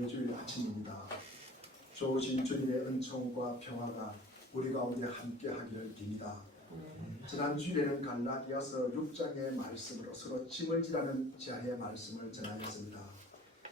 일주일 아침입니다. 좋으신 주님의 은총과 평화가 우리 가운데 함께 하기를 빕니다. 지난 주일에는 갈라디아서 6장의 말씀으로 서로 짐을 지라는 제안의 말씀을 전하였습니다.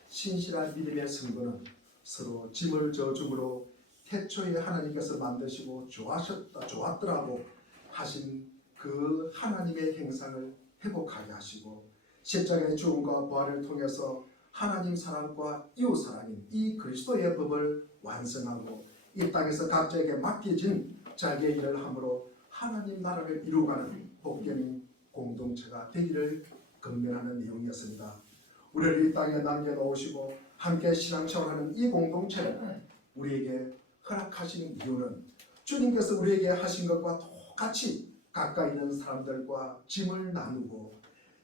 신실한 믿음의 성도는 서로 짐을 져줌으로 태초에 하나님께서 만드시고 좋았더라고 하신 그 하나님의 형상을 회복하게 하시고 십자가의 죽음과 부활을 통해서 하나님 사랑과 이웃 사랑인 이 그리스도의 법을 완성하고 이 땅에서 각자에게 맡겨진 자기의 일을 함으로 하나님 나라를 이루어가는 복된 공동체가 되기를 건면하는 내용이었습니다. 우리를 이 땅에 남겨놓으시고 함께 신앙생활하는 이 공동체를 우리에게 허락하신 이유는 주님께서 우리에게 하신 것과 똑같이 가까이 있는 사람들과 짐을 나누고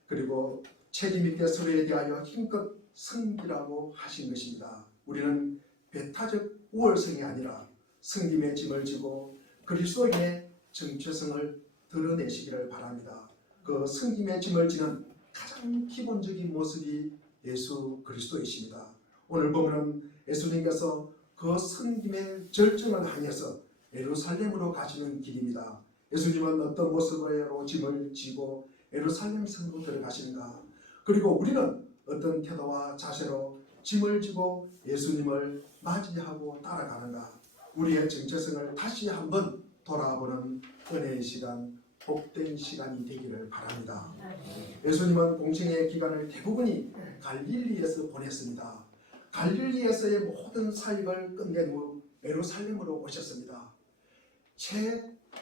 그리고 책임있게 서로에 대하여 힘껏 섬기라고 하신 것입니다. 우리는 배타적 우월성이 아니라 섬김의 짐을 지고 그리스도인의 정체성을 드러내시기를 바랍니다. 그 섬김의 짐을 지는 가장 기본적인 모습이 예수 그리스도이십니다. 오늘 보면 예수님께서 그 섬김의 절정을 향해서 예루살렘으로 가시는 길입니다. 예수님은 어떤 모습으로 짐을 지고 예루살렘 성으로 들어가시는가? 그리고 우리는 어떤 태도와 자세로 짐을 지고 예수님을 맞이하고 따라가는가? 우리의 정체성을 다시 한번 돌아보는 은혜의 시간, 복된 시간이 되기를 바랍니다. 예수님은 공생의 기간을 대부분이 갈릴리에서 보냈습니다. 갈릴리에서의 모든 사역을 끝낸 후 예루살렘으로 오셨습니다.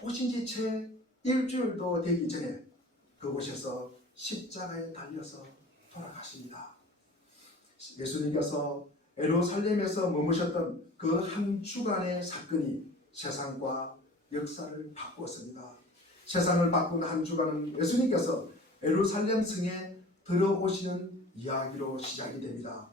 오신 지 채 일주일도 되기 전에 그곳에서 십자가에 달려서 돌아가십니다. 예수님께서 예루살렘에서 머무셨던 그 한 주간의 사건이 세상과 역사를 바꾸었습니다. 세상을 바꾼 한 주간은 예수님께서 예루살렘 성에 들어오시는 이야기로 시작이 됩니다.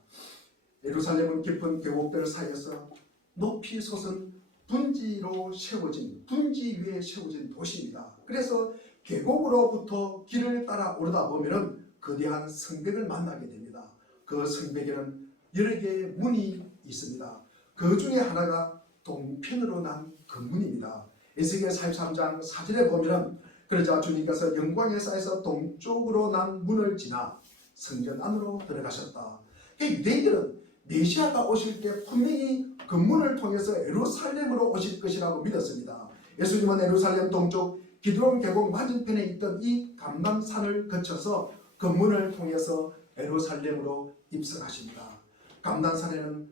예루살렘은 깊은 계곡들 사이에서 높이 솟은 분지 위에 세워진 도시입니다. 그래서 계곡으로부터 길을 따라 오르다 보면 거대한 성벽을 만나게 됩니다. 그 성벽에는 여러 개의 문이 있습니다. 그 중에 하나가 동편으로 난 건문입니다. 에스겔 43장 4절에 보면 그러자 주님께서 영광의 사에서 동쪽으로 난 문을 지나 성전 안으로 들어가셨다. 유대인들은 메시아가 오실 때 분명히 그 문을 통해서 예루살렘으로 오실 것이라고 믿었습니다. 예수님은 예루살렘 동쪽 기드론 계곡 맞은편에 있던 이 감람산을 거쳐서 그 문을 통해서 예루살렘으로 입성하십니다. 감람산에는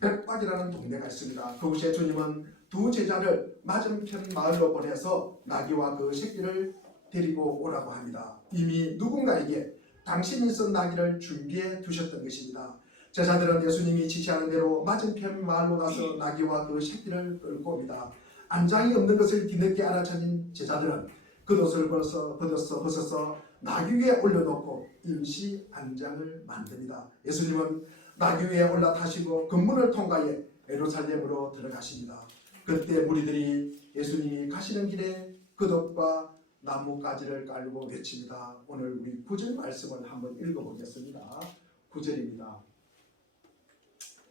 백박이라는 동네가 있습니다. 그곳에 주님은 두 제자를 맞은편 마을로 보내서 나귀와 그 새끼를 데리고 오라고 합니다. 이미 누군가에게 당신이 쓴 나귀를 준비해 두셨던 것입니다. 제자들은 예수님이 지시하는 대로 맞은편 마을로 가서 나귀와 그 새끼를 끌고 옵니다. 안장이 없는 것을 뒤늦게 알아차린 제자들은 겉옷을 벗어서 나귀 위에 올려놓고 임시 안장을 만듭니다. 예수님은 나귀 위에 올라타시고 건문을 통과해 예루살렘으로 들어가십니다. 그때 무리들이 예수님이 가시는 길에 겉옷과 나뭇가지를 깔고 외칩니다. 오늘 우리 9절 말씀을 한번 읽어보겠습니다. 9절입니다.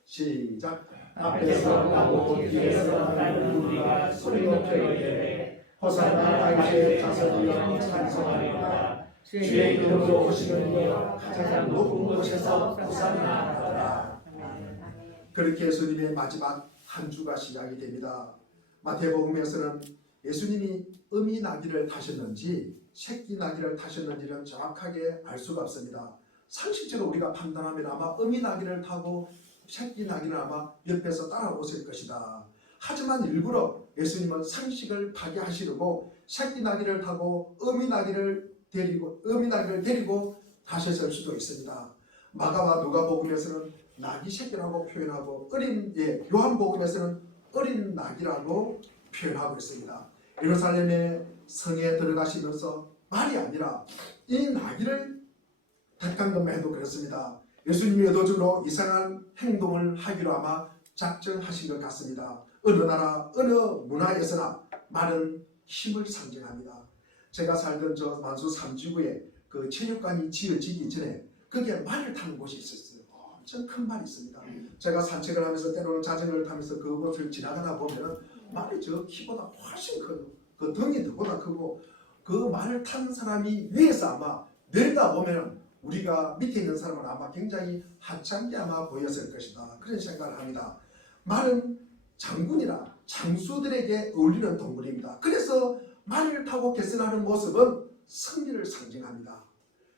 시작. 앞에서 가고 뒤에서 가는 우리가 소리 높여 이르되 호산나 다윗의 자손이여 찬송하리로다. 주의 이름으로 오시는 이여 가장 높은 곳에서 호산나 하더라. 그렇게 예수님의 마지막 한 주가 시작이 됩니다. 마태복음에서는 예수님이 어미 나귀를 타셨는지 새끼 나귀를 타셨는지는 정확하게 알 수가 없습니다. 상식적으로 우리가 판단하면 아마 어미 나귀를 타고 새끼 나귀는 아마 옆에서 따라오실 것이다. 하지만 일부러 예수님은 상식을 파괴하시려고 새끼 나귀를 타고 어미 나귀를 데리고 타셨을 수도 있습니다. 마가와 누가복음에서는 나귀 새끼라고 표현하고 요한복음에서는 어린 나귀라고 표현하고 있습니다. 예루살렘의 성에 들어가시면서 말이 아니라 이 나귀를 택한 것만 해도 그렇습니다. 예수님이 의도적으로 이상한 행동을 하기로 아마 작정하신 것 같습니다. 어느 나라, 어느 문화에서나 말은 힘을 상징합니다. 제가 살던 저 만수 3지구에 그 체육관이 지어지기 전에 거기에 말을 타는 곳이 있었어요. 엄청 큰 말이 있습니다. 제가 산책을 하면서 때로는 자전거를 타면서 그곳을 지나가다 보면 말이 저 키보다 훨씬 커요. 그 등이 그보다 크고 그 말을 탄 사람이 위에서 아마 내리다 보면 우리가 밑에 있는 사람은 아마 굉장히 하찮게 아마 보였을 것이다. 그런 생각을 합니다. 말은 장군이나 장수들에게 어울리는 동물입니다. 그래서 말을 타고 개선하는 모습은 승리를 상징합니다.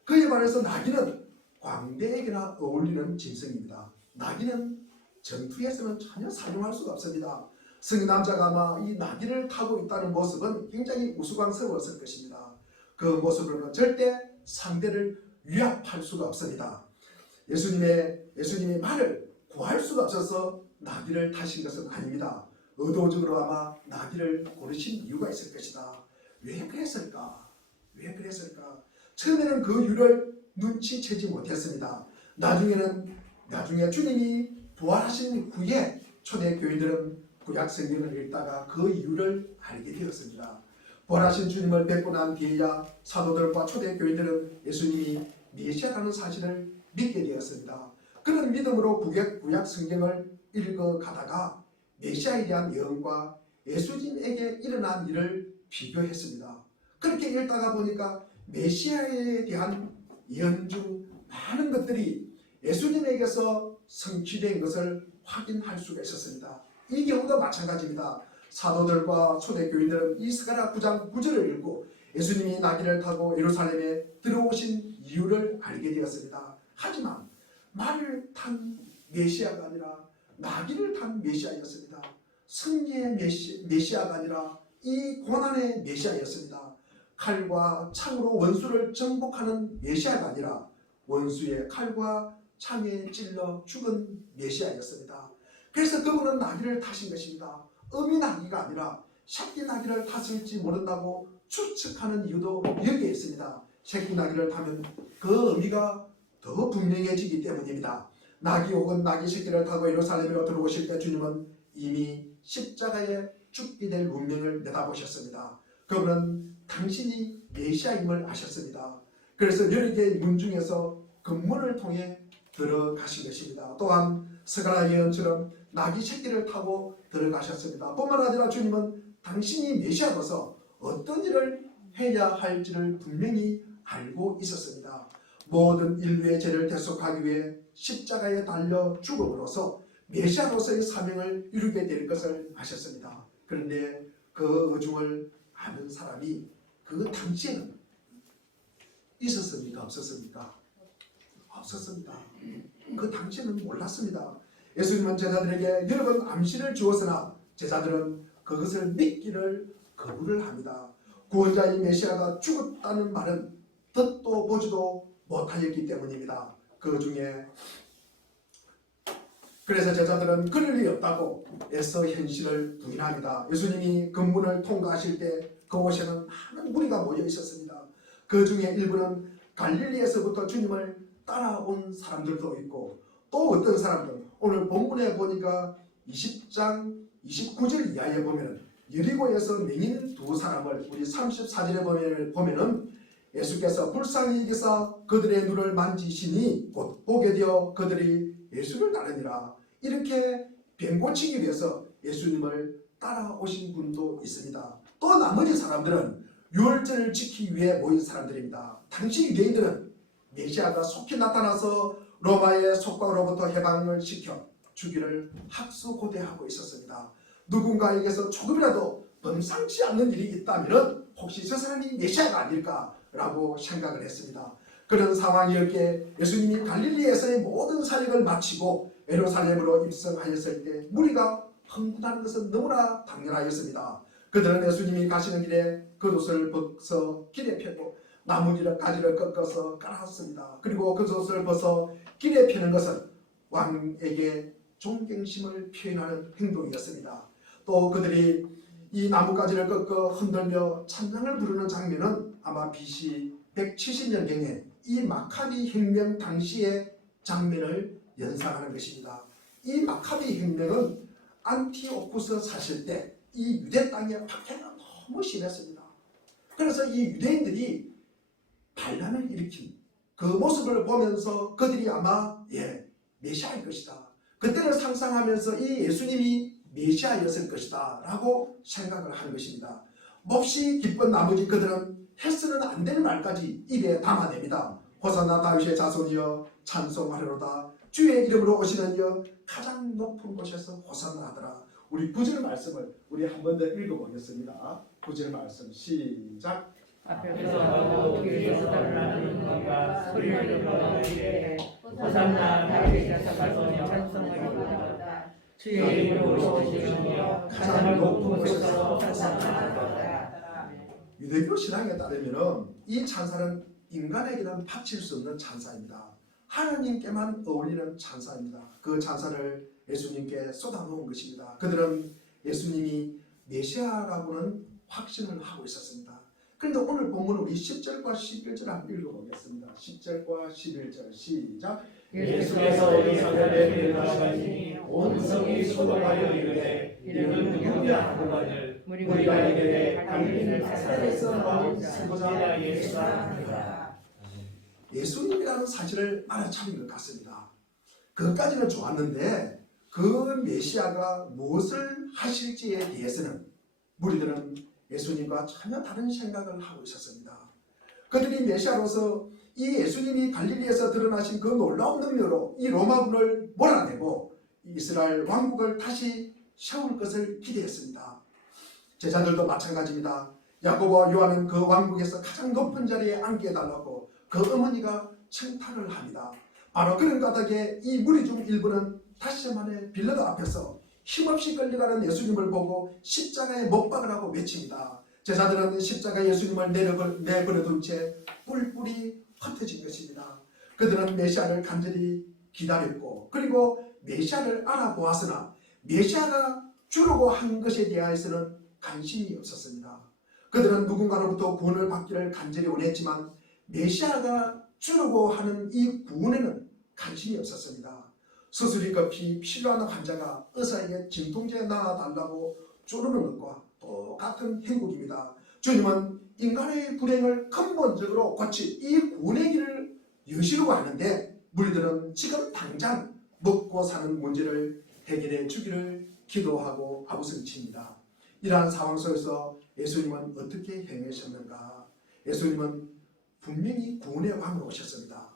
그에 반해서 나귀는 광대에게나 어울리는 짐승입니다. 나귀는 전투에서는 전혀 사용할 수가 없습니다. 성남자가 아마 이 나귀를 타고 있다는 모습은 굉장히 우스꽝스러웠을 것입니다. 그 모습으로는 절대 상대를 위압할 수가 없습니다. 예수님이 말을 구할 수가 없어서 나귀를 타신 것은 아닙니다. 의도적으로 아마 나귀를 고르신 이유가 있을 것이다. 왜 그랬을까? 왜 그랬을까? 처음에는 그 이유를 눈치채지 못했습니다. 나중에 주님이 부활하신 후에 초대교인들은 구약 성경을 읽다가 그 이유를 알게 되었습니다. 부활하신 주님을 뵙고 난 뒤에야 사도들과 초대교인들은 예수님이 메시아라는 사실을 믿게 되었습니다. 그런 믿음으로 구약 성경을 읽어가다가 메시아에 대한 예언과 예수님에게 일어난 일을 비교했습니다. 그렇게 읽다가 보니까 메시아에 대한 예언 중 많은 것들이 예수님에게서 성취된 것을 확인할 수가 있었습니다. 이 경우도 마찬가지입니다. 사도들과 초대교인들은 이스가랴 9장 9절을 읽고 예수님이 나귀를 타고 예루살렘에 들어오신 이유를 알게 되었습니다. 하지만 말을 탄 메시아가 아니라 나귀를 탄 메시아였습니다. 승리의 메시아가 아니라 이 고난의 메시아였습니다. 칼과 창으로 원수를 정복하는 메시아가 아니라 원수의 칼과 창에 찔러 죽은 메시아였습니다. 그래서 그분은 나귀를 타신 것입니다. 어미 나귀가 아니라 새끼 나귀를 탔을지 모른다고 추측하는 이유도 여기에 있습니다. 새끼 나귀를 타면 그 의미가 더 분명해지기 때문입니다. 나귀 혹은 나귀 새끼를 타고 예루살렘으로 들어오실 때 주님은 이미 십자가에 죽게 될 운명을 내다보셨습니다. 그분은 당신이 메시아임을 아셨습니다. 그래서 여러 개의 문 중에서 그 문을 통해 들어가신 것입니다. 또한 스가랴 예언처럼 나귀 새끼를 타고 들어가셨습니다. 뿐만 아니라 주님은 당신이 메시아로서 어떤 일을 해야 할지를 분명히 알고 있었습니다. 모든 인류의 죄를 대속하기 위해 십자가에 달려 죽음으로써 메시아로서의 사명을 이루게 될 것을 아셨습니다. 그런데 그 의중을 아는 사람이 그 당시에는 있었습니까? 없었습니까? 없었습니다. 그 당시에는 몰랐습니다. 예수님은 제자들에게 여러 번 암시를 주었으나 제자들은 그것을 믿기를 거부를 합니다. 구원자인 메시아가 죽었다는 말은 듣도 보지도 못하였기 때문입니다. 그 중에 그래서 제자들은 그럴 리 없다고 애써 현실을 부인합니다. 예수님이 그 문을 통과하실 때 그곳에는 많은 무리가 모여 있었습니다. 그 중에 일부는 갈릴리에서부터 주님을 따라온 사람들도 있고 또 어떤 사람들은 오늘 본문에 보니까 20장 29절 이하에 보면 여리고에서 맹인 두 사람을 우리 34절에 보면은 예수께서 불쌍히 여기사 그들의 눈을 만지시니 곧 보게 되어 그들이 예수를 따르니라. 이렇게 변고치기 위해서 예수님을 따라오신 분도 있습니다. 또 나머지 사람들은 유월절을 지키기 위해 모인 사람들입니다. 당시 유대인들은 메시아가 속히 나타나서 로마의 속박으로부터 해방을 시켜 주기를 학수고대하고 있었습니다. 누군가에게서 조금이라도 범상치 않는 일이 있다면 혹시 저 사람이 메시아가 아닐까라고 생각을 했습니다. 그런 상황이었기에 예수님이 갈릴리에서의 모든 사역을 마치고 예루살렘으로 입성하였을 때 무리가 흥분하는 것은 너무나 당연하였습니다. 그들은 예수님이 가시는 길에 겉옷을 벗어 길에 펴고 나뭇가지를 꺾어서 깔았습니다. 그리고 겉옷을 벗어 길에 펴는 것은 왕에게 존경심을 표현하는 행동이었습니다. 또 그들이 이 나뭇가지를 꺾어 흔들며 찬양을 부르는 장면은 아마 BC 170년경에 이 마카비 혁명 당시의 장면을 연상하는 것입니다. 이 마카비 혁명은 안티오쿠스 사실 때 이 유대 땅의 박해가 너무 심했습니다. 그래서 이 유대인들이 반란을 일으킨 그 모습을 보면서 그들이 아마 메시아일 것이다. 그때를 상상하면서 이 예수님이 메시아였을 것이다 라고 생각을 하는 것입니다. 몹시 기쁜 나머지 그들은 해서는 안 될 말까지 입에 담아냅니다. 호산나 다윗의 자손이여 찬송하려로다. 주의 이름으로 오시는 이여 가장 높은 곳에서 호산나 하더라. 우리 9절 말씀을 우리 한 번 더 읽어보겠습니다. 9절 말씀 시작. 앞에서 뒤에서 따르는 누가 소리를 불러이르되 호산나 다윗의 자손이여 찬송하리로다. 주의 이름으로 오시는 이여 가장 높은 곳에서 찬송하리로다. 유대교 신앙에 따르면 이 찬사는 인간에게는 바칠 수 없는 찬사입니다. 하나님께만 어울리는 찬사입니다. 그 찬사를 예수님께 쏟아놓은 것입니다. 그들은 예수님이 메시아라고는 확신을 하고 있었습니다. 그런데 오늘 본문은 우리 10절과 11절 한번 읽어보겠습니다. 10절과 11절 시작. 예수께서 이사벨에 들어가시니 온 성이 소동하여 이르되 이는 누구냐 하거늘 우리가 이르되 갈릴리 나사렛에서 나온 선지자 예수라 하니라. 예수님이라는 사실을 알아차린 것 같습니다. 그것까지는 좋았는데 그 메시아가 무엇을 하실지에 대해서는 무리들은 예수님과 전혀 다른 생각을 하고 있었습니다. 그들이 메시아로서 이 예수님이 갈릴리에서 드러나신 그 놀라운 능력으로 이 로마군을 몰아내고 이스라엘 왕국을 다시 세울 것을 기대했습니다. 제자들도 마찬가지입니다. 야고보와 요한은 그 왕국에서 가장 높은 자리에 앉게 해달라고 그 어머니가 청탁을 합니다. 바로 그런 까닭에 이 무리 중 일부는 다시 만에 빌라도 앞에서 힘없이 끌려가는 예수님을 보고 십자가에 못 박으라고 외칩니다. 제자들은 십자가 예수님을 내버려둔 채 뿔뿔이 흩어진 것입니다. 그들은 메시아를 간절히 기다렸고 그리고 메시아를 알아보았으나 메시아가 주려고 한 것에 대하여서는 관심이 없었습니다. 그들은 누군가로부터 구원을 받기를 간절히 원했지만 메시아가 주려고 하는 이 구원에는 관심이 없었습니다. 수술이 급히 필요한 환자가 의사에게 진통제 놔달라고 쪼르는 것과 똑같은 행국입니다. 주님은 인간의 불행을 근본적으로 고칠 이 구원의 길을 여시려고 하는데 무리들은 지금 당장 먹고 사는 문제를 해결해 주기를 기도하고 아부성칩니다. 이러한 상황 속에서 예수님은 어떻게 행하셨는가? 예수님은 분명히 구원의 왕으로 오셨습니다.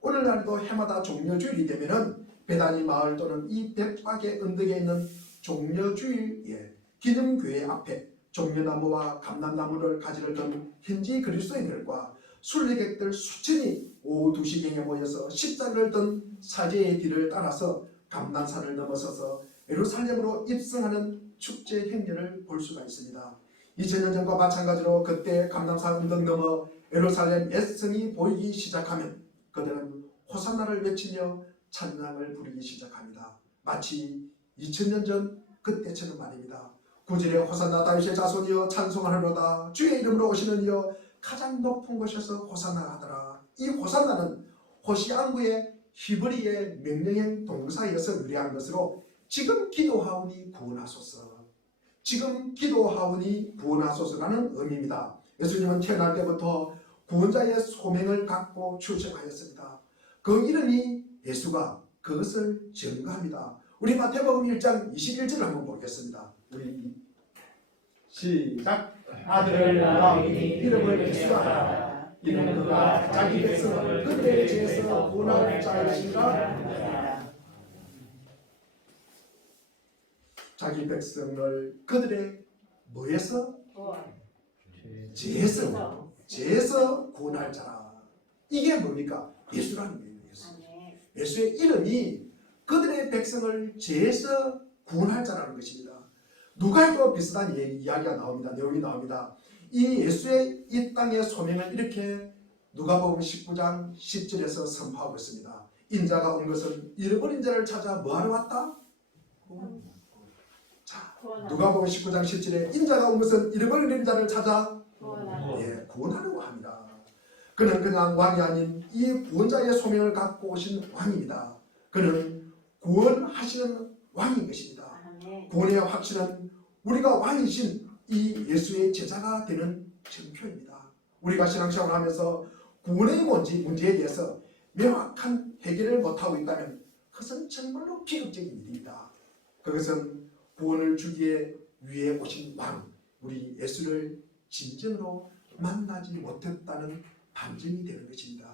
오늘날도 해마다 종려주일이 되면은 베다니 마을 또는 이 백박의 언덕에 있는 종려주일에 기념교회 앞에 종려나무와 감람나무를 가지를 든 현지 그리스도인들과 순례객들 수천이 오후 2시경에 모여서 십자가를 든 사제의 뒤를 따라서 감난산을 넘어서서 예루살렘으로 입성하는 축제 행렬을 볼 수가 있습니다. 2000년 전과 마찬가지로 그때 감람산 언덕 넘어 예루살렘 애성이 보이기 시작하면 그들은 호산나를 외치며 찬양을 부르기 시작합니다. 마치 2000년 전 그때처럼 말입니다. 9절에 호산나 다윗의 자손이여 찬송하노다. 주의 이름으로 오시는 이여 가장 높은 곳에서 호산나 하더라. 이 호산나는 호시앙구의 히브리의 명령형 동사에서 유래한 것으로 지금 기도하오니 구원하소서, 지금 기도하오니 구원하소서라는 의미입니다. 예수님은 태어날 때부터 구원자의 소명을 갖고 출생하였습니다. 그 이름이 예수가 그것을 증거합니다. 우리 마태복음 1장 21절을 한번 보겠습니다. 우리 시작. 아들을 낳으니 이름을 예수하라. 이는 그가 자기 백성을 그들의 죄에서 구원할 자이시라. 자기 백성을 그들의 뭐에서? 죄에서 구원할 자라. 이게 뭡니까? 예수라는 거예요. 예수의 이름이 그들의 백성을 죄에서 구원할 자라는 것입니다. 누가에도 비슷한 이야기가 나옵니다. 내용이 나옵니다. 이 예수의 이 땅의 소명을 이렇게 누가복음 19장 10절에서 선포하고 있습니다. 인자가 온 것은 잃어버린 자를 찾아 뭐하러 왔다? 자, 누가복음 19장 10절에 인자가 온 것은 잃어버린 자를 찾아 구원하려고 합니다. 그는 그냥 왕이 아닌 이 구원자의 소명을 갖고 오신 왕입니다. 그는 구원하시는 왕인 것입니다. 구원의 확신은 우리가 왕이신 이 예수의 제자가 되는 증표입니다. 우리가 신앙생활을 하면서 구원의 문제에 대해서 명확한 해결을 못하고 있다면 그것은 정말로 비극적인 일입니다. 그것은 구원을 주기에 위해 오신 왕 우리 예수를 진정으로 만나지 못했다는 반증이 되는 것입니다.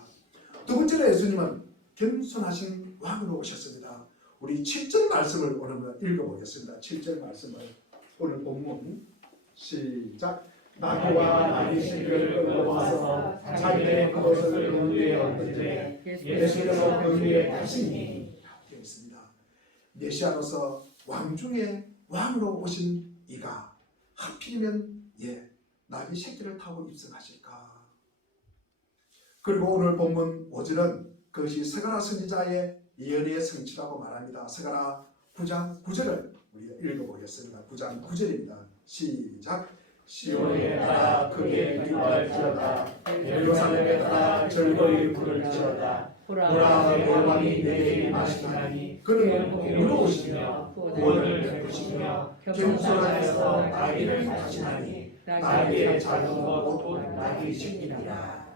두 번째로 예수님은 겸손하신 왕으로 오셨습니다. 우리 7절 말씀을 오늘 읽어보겠습니다. 7절 말씀을 오늘 본문 시작. 나귀와 나귀 새끼를 끌고 와서 자기네 그것을 경주에 얹은데 예수께서 경주에 타시니 되어 있습니다. 메시아로서 왕 중에 왕으로 오신 이가 하필이면 나귀 새끼를 타고 입성하실까? 그리고 오늘 본문 5절은 그것이 스가랴 선지자의 예언의 성취라고 말합니다. 스가랴 9장 9절을 우리가 읽어보겠습니다. 9장 9절입니다. 시작. 시온에 따라 크게 기뻐할지어다 예루살렘에 따라 즐거이 부를지어다 보라 내 왕이 내게 임하시나니 그는 공으로 오시며 구원을 베푸시며 겸손한 데서 나귀를 타시나니 나귀의 작은 것 나귀 새끼니라.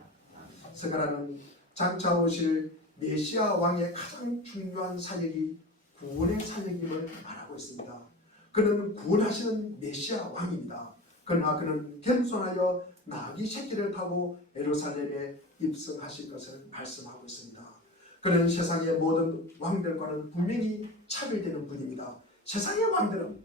스가랴는 장차 오실 메시아 왕의 가장 중요한 사역이 구원의 사역임을 말하고 있습니다. 그는 구원하시는 메시아 왕입니다. 그러나 그는 겸손하여 나귀 새끼를 타고 예루살렘에 입성하실 것을 말씀하고 있습니다. 그는 세상의 모든 왕들과는 분명히 차별되는 분입니다. 세상의 왕들은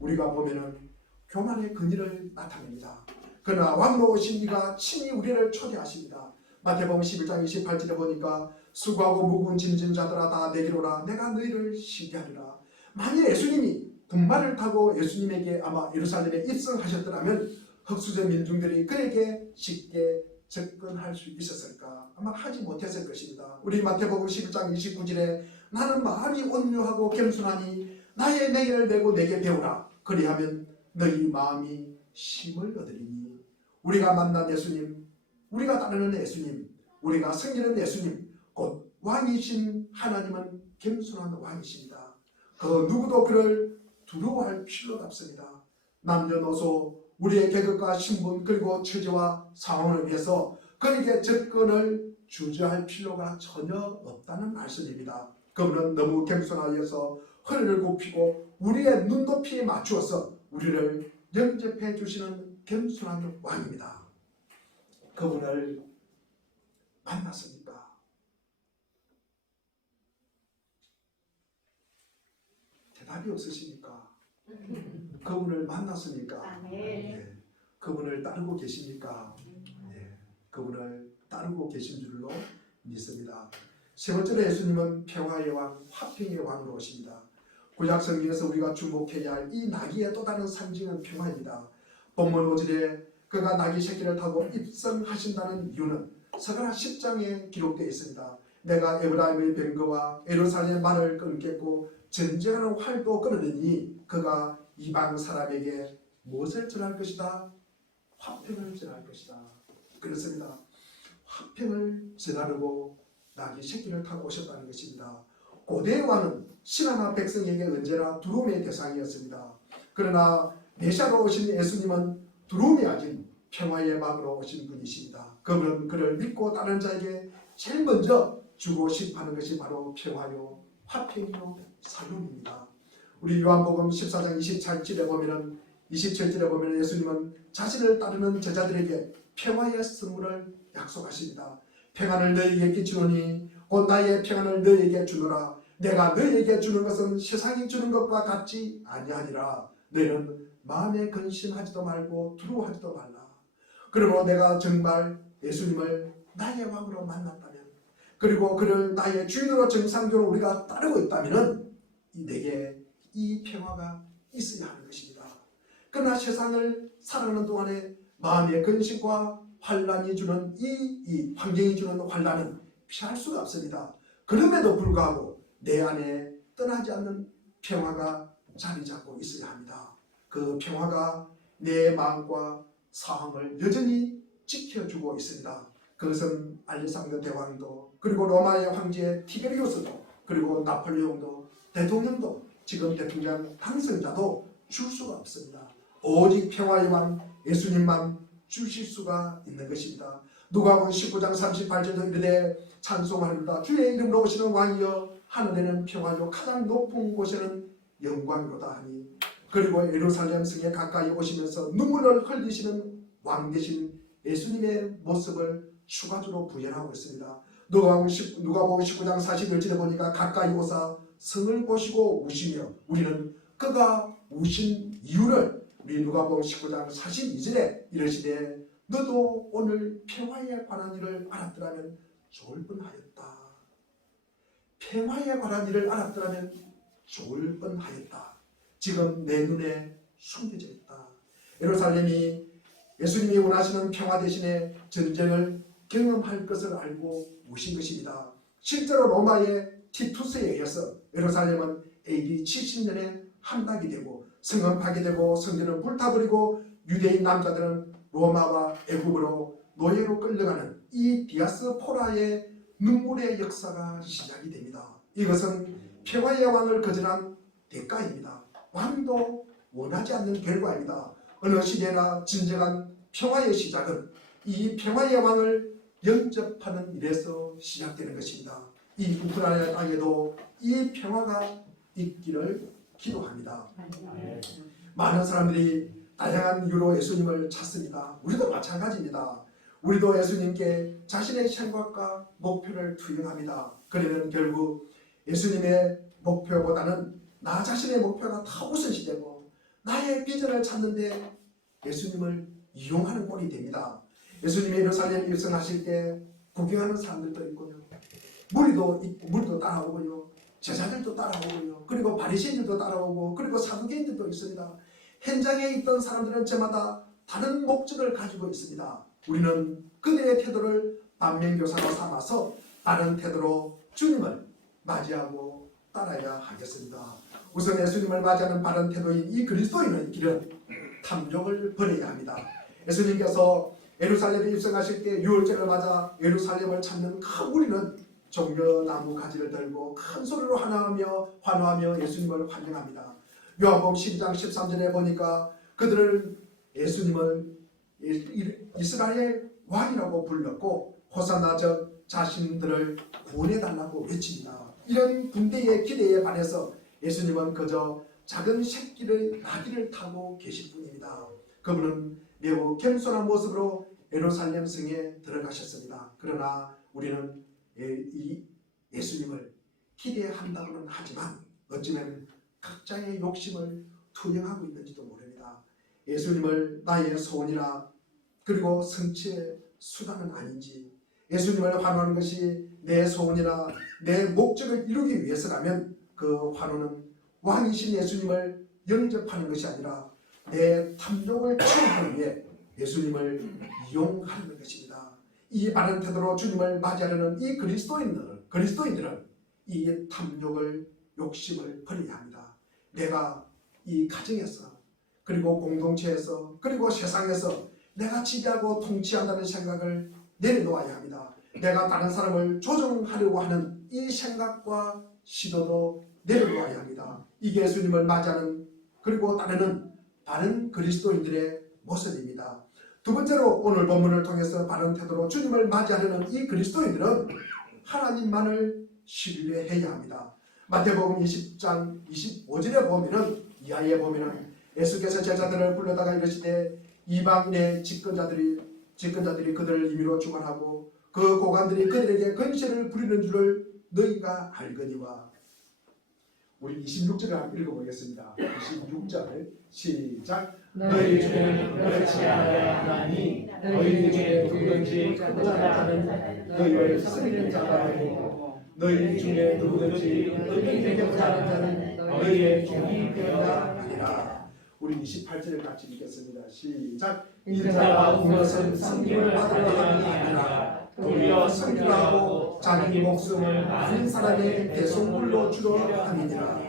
우리가 보면은 교만의 근위를 나타냅니다. 그러나 왕으로 오신 이가 친히 우리를 초대하십니다. 마태복음 11장 28절에 보니까 수고하고 무거운 짐진 자들아 다 내게로라 내가 너희를 쉬게 하리라. 만일 예수님이 군마를 타고 예수님에게 아마 예루살렘에 입성하셨더라면 흑수저 민중들이 그에게 쉽게 접근할 수 있었을까? 아마 하지 못했을 것입니다. 우리 마태복음 11장 29절에 나는 마음이 온유하고 겸손하니 나의 맹인을 메고 내게 배우라. 그리하면 너희 마음이 쉼을 얻으리니. 우리가 만난 예수님, 우리가 따르는 예수님, 우리가 섬기는 예수님, 곧 왕이신 하나님은 겸손한 왕이십니다. 그 누구도 그를 두려워할 필요가 없습니다. 남녀노소 우리의 계급과 신분 그리고 처지와 상황을 위해서 그에게 접근을 주저할 필요가 전혀 없다는 말씀입니다. 그분은 너무 겸손하여서 허리를 굽히고 우리의 눈높이에 맞추어서 우리를 영접해 주시는 겸손한 왕입니다. 그분을 만났습니까? 대답이 없으십니까? 그분을 만났습니까? 네. 그분을 따르고 계십니까? 네. 그분을 따르고 계신 줄로 믿습니다. 세 번째로 예수님은 평화의 왕, 화평의 왕으로 오십니다. 구약 성경에서 우리가 주목해야 할 이 나귀의 또 다른 상징은 평화입니다. 본문 5절에 그가 나귀 새끼를 타고 입성하신다는 이유는 스가랴 10장에 기록되어 있습니다. 내가 에브라임의 병거와 예루살렘의 말을 끊겠고 전쟁하는 활도 끊으니 그가 이방 사람에게 무엇을 전할 것이다? 화평을 전할 것이다. 그렇습니다. 화평을 전하려고 나귀 새끼를 타고 오셨다는 것입니다. 고대 왕은 신하나 백성에게 언제나 두려움의 대상이었습니다. 그러나 메시아로 오신 예수님은 두려움이 아닌 평화의 왕으로 오신 분이십니다. 그분은 그를 믿고 따르는 자에게 제일 먼저 주고 싶어하는 것이 바로 평화요, 화평이요, 살림입니다. 우리 요한복음 14장 27절에 보면 예수님은 자신을 따르는 제자들에게 평화의 선물을 약속하십니다. 평안을 너희에게 끼치노니 곧 나의 평안을 너희에게 주노라. 내가 너희에게 주는 것은 세상이 주는 것과 같지 아니하니라. 너희는 마음에 근심하지도 말고 두려워하지도 말라. 그러므로 내가 정말 예수님을 나의 왕으로 만났다면, 그리고 그를 나의 주인으로 정상적으로 우리가 따르고 있다면 내게 이 평화가 있어야 하는 것입니다. 그러나 세상을 살아가는 동안에 마음의 근심과 환란이 주는 이 환경이 주는 환란은 피할 수가 없습니다. 그럼에도 불구하고 내 안에 떠나지 않는 평화가 자리 잡고 있어야 합니다. 그 평화가 내 마음과 상황을 여전히 지켜주고 있습니다. 그것은 알렉산더 대왕도, 그리고 로마의 황제 티베리우스도, 그리고 나폴레옹도, 대통령도, 지금 대통령 당선자도 줄 수가 없습니다. 오직 평화의 왕 예수님만 주실 수가 있는 것입니다. 누가복음 19장 38절에 이르되 찬송하리로다. 주의 이름으로 오시는 왕이여 하늘에는 평화요 가장 높은 곳에는 영광이로다 하니 그리고 예루살렘 성에 가까이 오시면서 눈물을 흘리시는 왕 되신 예수님의 모습을 추가적으로 부연하고 있습니다. 누가복음 19장 41절에 보니까 가까이 오사 성을 보시고 우시며 우리는 그가 우신 이유를 우리 누가복음 19장 42절에 이르시되 너도 오늘 평화에 관한 일을 알았더라면 좋을 뻔하였다. 평화에 관한 일을 알았더라면 좋을 뻔하였다. 지금 내 눈에 숨겨져 있다. 예루살렘이 예수님이 원하시는 평화 대신에 전쟁을 경험할 것을 알고 오신 것입니다. 실제로 로마의 티투스에 의해서 예루살렘은 AD 70년에 함락이 되고 성은 파괴되고 성전은 불타버리고 유대인 남자들은 로마와 애굽으로 노예로 끌려가는 이 디아스포라의 눈물의 역사가 시작이 됩니다. 이것은 평화의 왕을 거절한 대가입니다. 왕도 원하지 않는 결과입니다. 어느 시대나 진정한 평화의 시작은 이 평화의 왕을 영접하는 일에서 시작되는 것입니다. 이 우크라이나 땅에도 이 평화가 있기를 기도합니다. 많은 사람들이 다양한 이유로 예수님을 찾습니다. 우리도 마찬가지입니다. 우리도 예수님께 자신의 생각과 목표를 투영합니다. 그러면 결국 예수님의 목표보다는 나 자신의 목표가 더 우선시되고 나의 비전을 찾는데 예수님을 이용하는 꼴이 됩니다. 예수님이 예루살렘 입성하실 때 구경하는 사람들도 있고요. 무리도 따라오고요. 제자들도 따라오고요. 그리고 바리새인들도 따라오고 그리고 사두개인들도 있습니다. 현장에 있던 사람들은 저마다 다른 목적을 가지고 있습니다. 우리는 그들의 태도를 반면교사로 삼아서 다른 태도로 주님을 맞이하고 따라야 하겠습니다. 우선 예수님을 맞이하는 바른 태도인 이 그리스도인의 길은 탐욕을 버려야 합니다. 예수님께서 예루살렘에 입성하실 때 유월절을 맞아 예루살렘을 찾는 큰 무리는 종려나무 가지를 들고 큰 소리로 환호하며 예수님을 환영합니다. 요한복음 12장 13절에 보니까 그들을 예수님을 이스라엘 왕이라고 불렀고 호산나 즉 자신들을 구원해달라고 외칩니다. 이런 군대의 기대에 반해서 예수님은 그저 작은 새끼의 나귀를 타고 계실 뿐입니다. 그분은 매우 겸손한 모습으로 예루살렘 성에 들어가셨습니다. 그러나 우리는 이 예수님을 기대한다고는 하지만 어쩌면 각자의 욕심을 투영하고 있는지도 모릅니다. 예수님을 나의 소원이나 그리고 성취의 수단은 아닌지, 예수님을 환호하는 것이 내 소원이나 내 목적을 이루기 위해서라면 그 환호는 왕이신 예수님을 영접하는 것이 아니라 내 탐욕을 채우기 위해 예수님을 이용하는 것입니다. 이 바른 태도로 주님을 맞이하려는 이 그리스도인들은 이 탐욕을 욕심을 버려야 합니다. 내가 이 가정에서 그리고 공동체에서 그리고 세상에서 내가 지배하고 통치한다는 생각을 내려놓아야 합니다. 내가 다른 사람을 조정하려고 하는 이 생각과 시도도 내려놓아야 합니다. 이게 예수님을 맞이하는 그리고 따르는 바른 그리스도인들의 모습입니다. 두 번째로 오늘 본문을 통해서 바른 태도로 주님을 맞이하려는 이 그리스도인들은 하나님만을 신뢰해야 합니다. 마태복음 20장 25절에 보면은 이하에 보면은 예수께서 제자들을 불러다가 이르시되 이방인의 집권자들이 그들을 임의로 주관하고 그 고관들이 그들에게 권세를 부리는 줄을 너희가 알거니와. 우리 26절을 한번 읽어보겠습니다. 26절 시작. 너희 중에는 그렇지 않아야 하나니 너희 중에 누구든지 크고자 하는 너희를 섬기는 자가 아니고 너희 중에 누구든지 너희 되고자 하는 자는 너희의 종이 되어야 아니라. 우리 28절을 같이 읽겠습니다. 시작. 인자가 온 것은 섬김을 받으려 함이 아니라 도리어 섬기라고 자기 목숨을 많은 사람의 대속물로 주려 함이니라.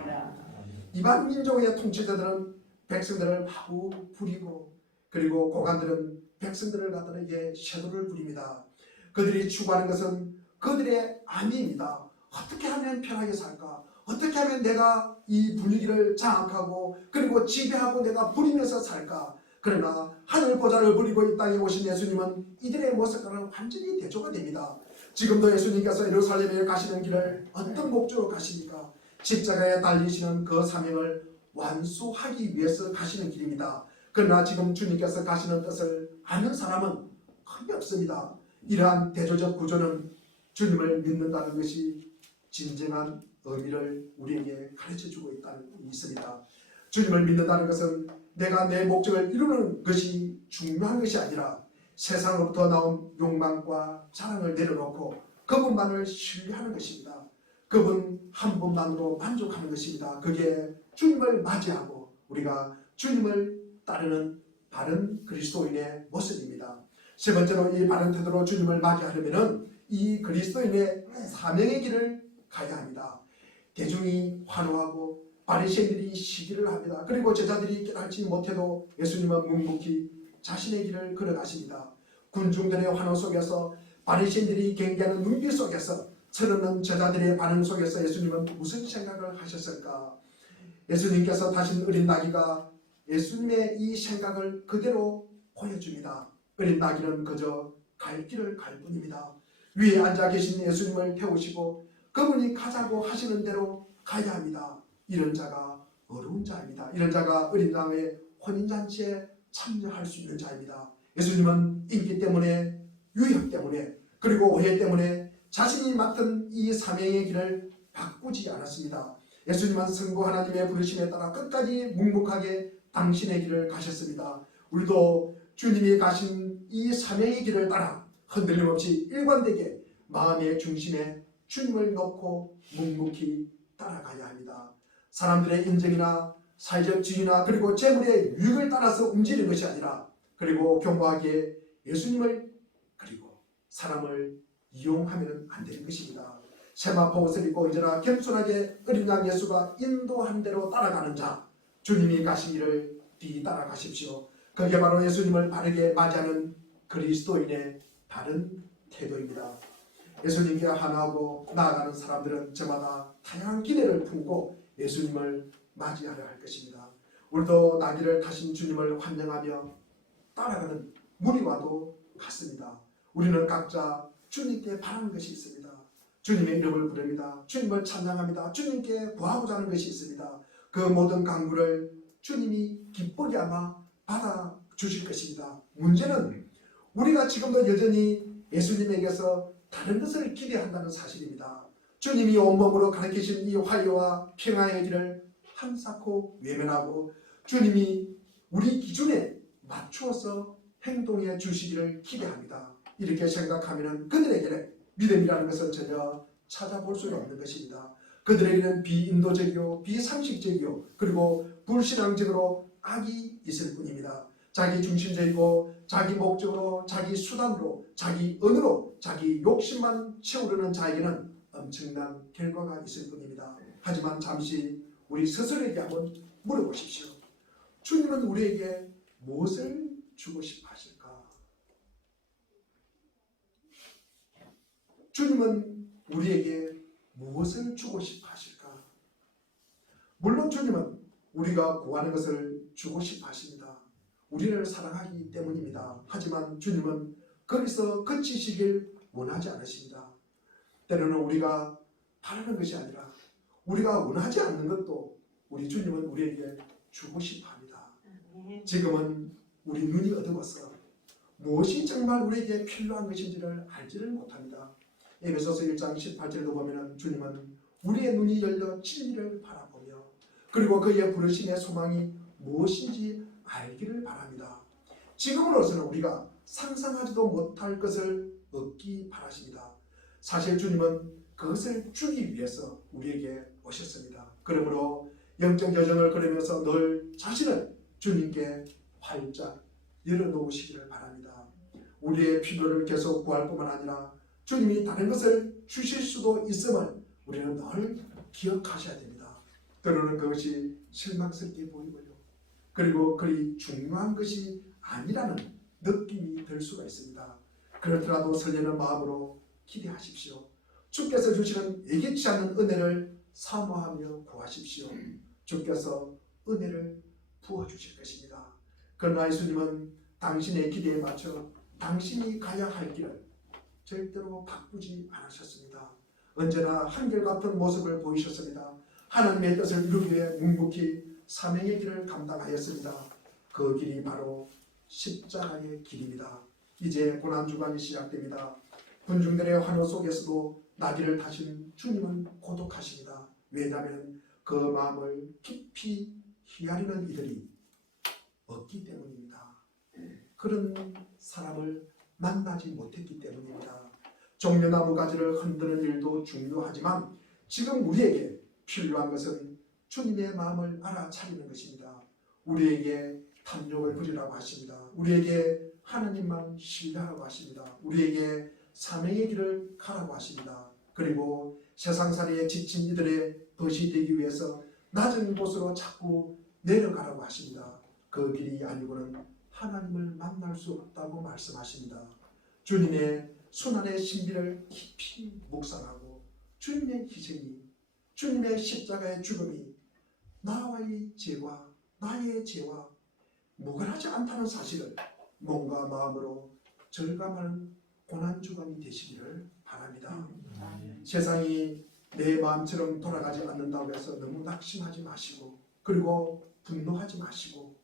이방 민족의 통치자들은 백성들을 마구 부리고 그리고 고관들은 백성들을 갖다가 이제 섀도를 부립니다. 그들이 추구하는 것은 그들의 안위입니다. 어떻게 하면 편하게 살까? 어떻게 하면 내가 이 분위기를 장악하고 그리고 지배하고 내가 부리면서 살까? 그러나 하늘 보좌를 부리고 이 땅에 오신 예수님은 이들의 모습과는 완전히 대조가 됩니다. 지금도 예수님께서 예루살렘에 가시는 길을 어떤 목적으로 가십니까? 십자가에 달리시는 그 사명을 완수하기 위해서 가시는 길입니다. 그러나 지금 주님께서 가시는 뜻을 아는 사람은 거의 없습니다. 이러한 대조적 구조는 주님을 믿는다는 것이 진정한 의미를 우리에게 가르쳐주고 있습니다. 주님을 믿는다는 것은 내가 내 목적을 이루는 것이 중요한 것이 아니라 세상으로부터 나온 욕망과 자랑을 내려놓고 그분만을 신뢰하는 것입니다. 그분 한 분만으로 만족하는 것입니다. 그게 주님을 맞이하고 우리가 주님을 따르는 바른 그리스도인의 모습입니다. 세 번째로 이 바른 태도로 주님을 맞이하려면 이 그리스도인의 사명의 길을 가야 합니다. 대중이 환호하고 바리새인들이 시기를 합니다. 그리고 제자들이 깨닫지 못해도 예수님은 묵묵히 자신의 길을 걸어가십니다. 군중들의 환호 속에서 바리새인들이 경계하는 눈빛 속에서 철없는 제자들의 반응 속에서 예수님은 무슨 생각을 하셨을까? 예수님께서 타신 어린 나귀가 예수님의 이 생각을 그대로 보여줍니다. 어린 나귀는 그저 갈 길을 갈 뿐입니다. 위에 앉아 계신 예수님을 태우시고 그분이 가자고 하시는 대로 가야 합니다. 이런 자가 어려운 자입니다. 이런 자가 어린 양의 혼인잔치에 참여할 수 있는 자입니다. 예수님은 인기 때문에, 유혹 때문에, 그리고 오해 때문에 자신이 맡은 이 사명의 길을 바꾸지 않았습니다. 예수님은 성부 하나님의 부르심에 따라 끝까지 묵묵하게 당신의 길을 가셨습니다. 우리도 주님이 가신 이 사명의 길을 따라 흔들림 없이 일관되게 마음의 중심에 주님을 놓고 묵묵히 따라가야 합니다. 사람들의 인정이나 사회적 지위나 그리고 재물의 유익을 따라서 움직이는 것이 아니라 그리고 겸허하게 예수님을 그리고 사람을 이용하면 안 되는 것입니다. 세마포 옷을 입고 언제나 겸손하게 어린 양 예수가 인도한 대로 따라가는 자, 주님이 가신 길을 뒤따라가십시오. 그게 바로 예수님을 바르게 맞이하는 그리스도인의 바른 태도입니다. 예수님께 환호하고 나아가는 사람들은 저마다 다양한 기대를 품고 예수님을 맞이하려 할 것입니다. 우리도 나귀를 타신 주님을 환영하며 따라가는 무리와도 같습니다. 우리는 각자 주님께 바라는 것이 있습니다. 주님의 이름을 부릅니다. 주님을 찬양합니다. 주님께 구하고자 하는 것이 있습니다. 그 모든 간구를 주님이 기쁘게 아마 받아주실 것입니다. 문제는 우리가 지금도 여전히 예수님에게서 다른 것을 기대한다는 사실입니다. 주님이 온몸으로 가르치신 이 화해와 평화의 길을 한사코 외면하고 주님이 우리 기준에 맞추어서 행동해 주시기를 기대합니다. 이렇게 생각하면 그들에게는 믿음이라는 것을 전혀 찾아볼 수가 없는 것입니다. 그들에게는 비인도적이요 비상식적이요 그리고 불신앙적으로 악이 있을 뿐입니다. 자기 중심적이고 자기 목적으로 자기 수단으로 자기 언어로 자기 욕심만 채우려는 자에게는 엄청난 결과가 있을 뿐입니다. 하지만 잠시 우리 스스로에게 한번 물어보십시오. 주님은 우리에게 무엇을 주고 싶어 하실까? 주님은 우리에게 무엇을 주고 싶어 하실까? 물론 주님은 우리가 구하는 것을 주고 싶어 하십니다. 우리를 사랑하기 때문입니다. 하지만 주님은 거기서 그치시길 원하지 않으십니다. 때로는 우리가 바라는 것이 아니라 우리가 원하지 않는 것도 우리 주님은 우리에게 주고 싶어 합니다. 지금은 우리 눈이 어두워서 무엇이 정말 우리에게 필요한 것인지를 알지를 못합니다. 에베소서 1장 18절에도 보면 주님은 우리의 눈이 열려 진리를 바라보며 그리고 그의 부르심의 소망이 무엇인지 알기를 바랍니다. 지금으로서는 우리가 상상하지도 못할 것을 얻기 바라십니다. 사실 주님은 그것을 주기 위해서 우리에게 오셨습니다. 그러므로 영적 여정을 걸으면서 늘 자신을 주님께 활짝 열어놓으시기를 바랍니다. 우리의 필요를 계속 구할 뿐만 아니라 주님이 다른 것을 주실 수도 있음을 우리는 늘 기억하셔야 됩니다. 때로는 그것이 실망스럽게 보이고요. 그리고 그리 중요한 것이 아니라는 느낌이 들 수가 있습니다. 그렇더라도 설레는 마음으로 기대하십시오. 주께서 주시는 예기치 않는 은혜를 사모하며 구하십시오. 주께서 은혜를 부어주실 것입니다. 그러나 예수님은 당신의 기대에 맞춰 당신이 가야 할 길을 절대로 바꾸지 않으셨습니다. 언제나 한결같은 모습을 보이셨습니다. 하나님의 뜻을 이루기 위해 묵묵히 사명의 길을 감당하였습니다. 그 길이 바로 십자가의 길입니다. 이제 고난주간이 시작됩니다. 군중들의 환호 속에서도 나귀를 타신 주님은 고독하십니다. 왜냐하면 그 마음을 깊이 헤아리는 이들이 없기 때문입니다. 그런 사람을 만나지 못했기 때문입니다. 종려나무 가지를 흔드는 일도 중요하지만 지금 우리에게 필요한 것은 주님의 마음을 알아차리는 것입니다. 우리에게 탐욕을 버리라고 하십니다. 우리에게 하나님만 신뢰하라고 하십니다. 우리에게 사명의 길을 가라고 하십니다. 그리고 세상살이에 지친 이들의 벗이 되기 위해서 낮은 곳으로 자꾸 내려가라고 하십니다. 그 길이 아니고는 하나님을 만날 수 없다고 말씀하십니다. 주님의 순환의 신비를 깊이 묵상하고 주님의 희생이, 주님의 십자가의 죽음이 나와의 죄와 나의 죄와 무관하지 않다는 사실을 몸과 마음으로 절감하는 고난주간이 되시기를 바랍니다. 세상이 내 마음처럼 돌아가지 않는다고 해서 너무 낙심하지 마시고, 그리고 분노하지 마시고,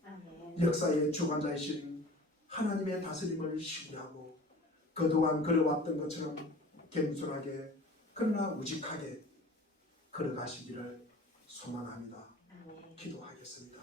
역사의 주관자이신 하나님의 다스림을 신뢰하고 그동안 걸어왔던 것처럼 겸손하게 그러나 우직하게 걸어가시기를 소망합니다. 기도하겠습니다.